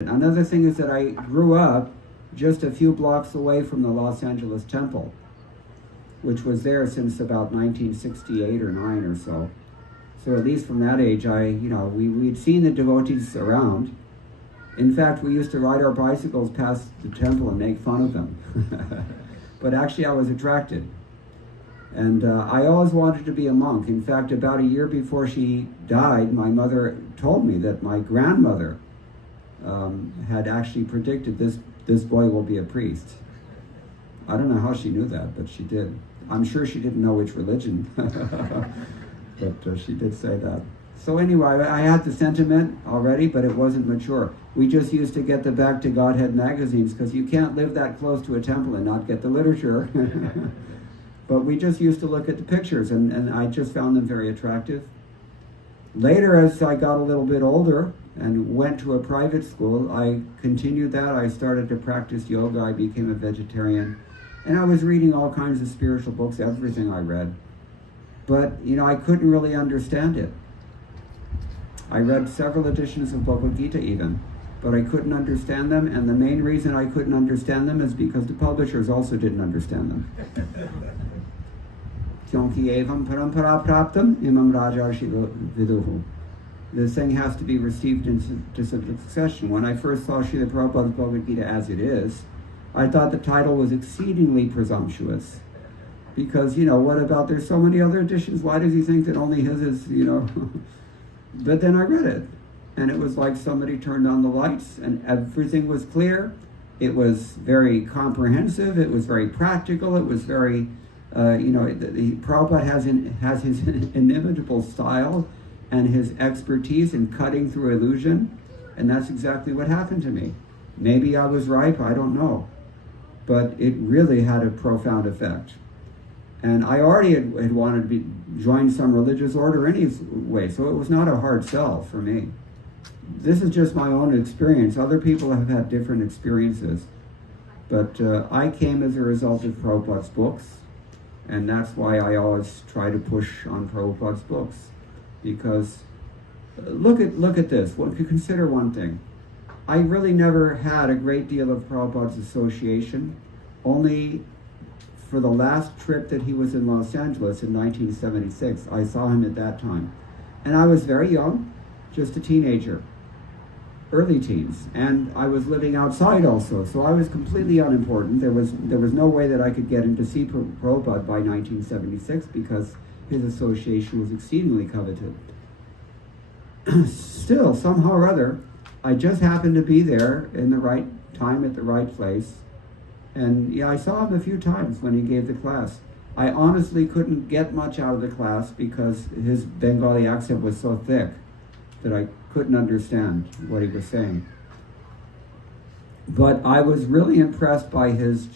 Another thing is that I grew up just a few blocks away from the Los Angeles Temple, which was there since about 1968 or 9 or so. So at least from that age, we'd seen the devotees around. In fact, we used to ride our bicycles past the temple and make fun of them. But actually I was attracted. And I always wanted to be a monk. In fact, about a year before she died, my mother told me that my grandmother had actually predicted this boy will be a priest. I don't know how she knew that, but she did. I'm sure she didn't know which religion, but she did say that. So anyway, I had the sentiment already, but it wasn't mature. We just used to get the Back to Godhead magazines, because you can't live that close to a temple and not get the literature. But we just used to look at the pictures, and I just found them very attractive. Later, as I got a little bit older and went to a private school, I continued that. I started to practice yoga. I became a vegetarian. And I was reading all kinds of spiritual books, everything I read. But, I couldn't really understand it. I read several editions of Bhagavad-gita even, but I couldn't understand them. And the main reason I couldn't understand them is because the publishers also didn't understand them. Kyonki evam parampara praptam imam rajarshi viduhu. This thing has to be received in succession. When I first saw Srila Prabhupada's Bhagavad-gita as it is, I thought the title was exceedingly presumptuous. Because, what about, there's so many other editions, why does he think that only his is, But then I read it, and it was like somebody turned on the lights, and everything was clear. It was very comprehensive, it was very practical, it was very, Prabhupada has his inimitable style and his expertise in cutting through illusion, and that's exactly what happened to me. Maybe I was ripe, I don't know, but it really had a profound effect. And I already had wanted to join some religious order anyway, so it was not a hard sell for me. This is just my own experience. Other people have had different experiences. But I came as a result of Prabhupada's books, and that's why I always try to push on Prabhupada's books. Because look at this. Well, if you consider one thing, I really never had a great deal of Prabhupada's association, only for the last trip that he was in Los Angeles in 1976. I saw him at that time. And I was very young, just a teenager, early teens. And I was living outside also, so I was completely unimportant. There was no way that I could get in to see Prabhupada by 1976 because his association was exceedingly coveted. Still, somehow or other, I just happened to be there in the right time at the right place. And I saw him a few times when he gave the class. I honestly couldn't get much out of the class because his Bengali accent was so thick that I couldn't understand what he was saying. But I was really impressed by his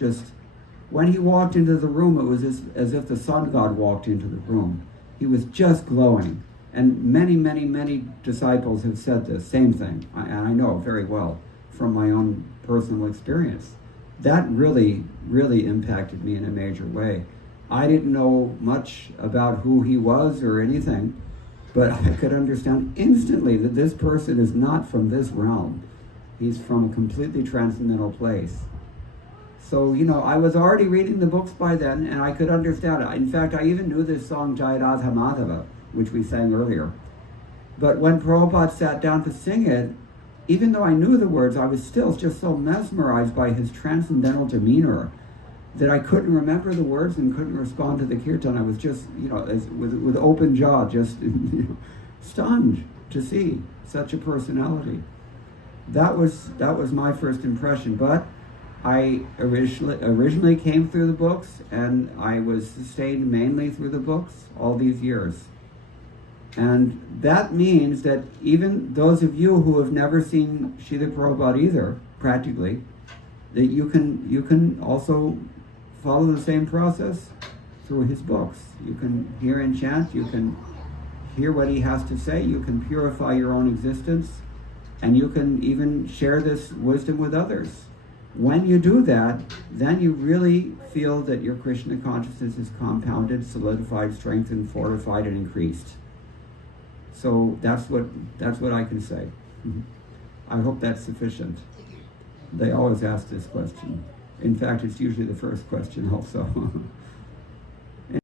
when he walked into the room, it was as if the sun god walked into the room. He was just glowing. And many, many, many disciples have said this same thing, and I know very well from my own personal experience. That really, really impacted me in a major way. I didn't know much about who he was or anything, but I could understand instantly that this person is not from this realm. He's from a completely transcendental place. So, I was already reading the books by then, and I could understand it. In fact, I even knew this song, Jai Radha Madhava, which we sang earlier. But when Prabhupada sat down to sing it, even though I knew the words, I was still just so mesmerized by his transcendental demeanor that I couldn't remember the words and couldn't respond to the kirtan. I was just, with open jaw, just stunned to see such a personality. That was my first impression. But I originally came through the books, and I was sustained mainly through the books all these years. And that means that even those of you who have never seen Srila Prabhupada either, practically, that you can also follow the same process through his books. You can hear and chant, you can hear what he has to say, you can purify your own existence, and you can even share this wisdom with others. When you do that, then you really feel that your Krishna consciousness is compounded, solidified, strengthened, fortified, and increased. So that's what I can say. I hope that's sufficient. They always ask this question. In fact, it's usually the first question also.